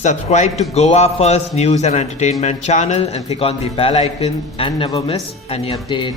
Subscribe to Goa First News and Entertainment channel and click on the bell icon and never miss any update.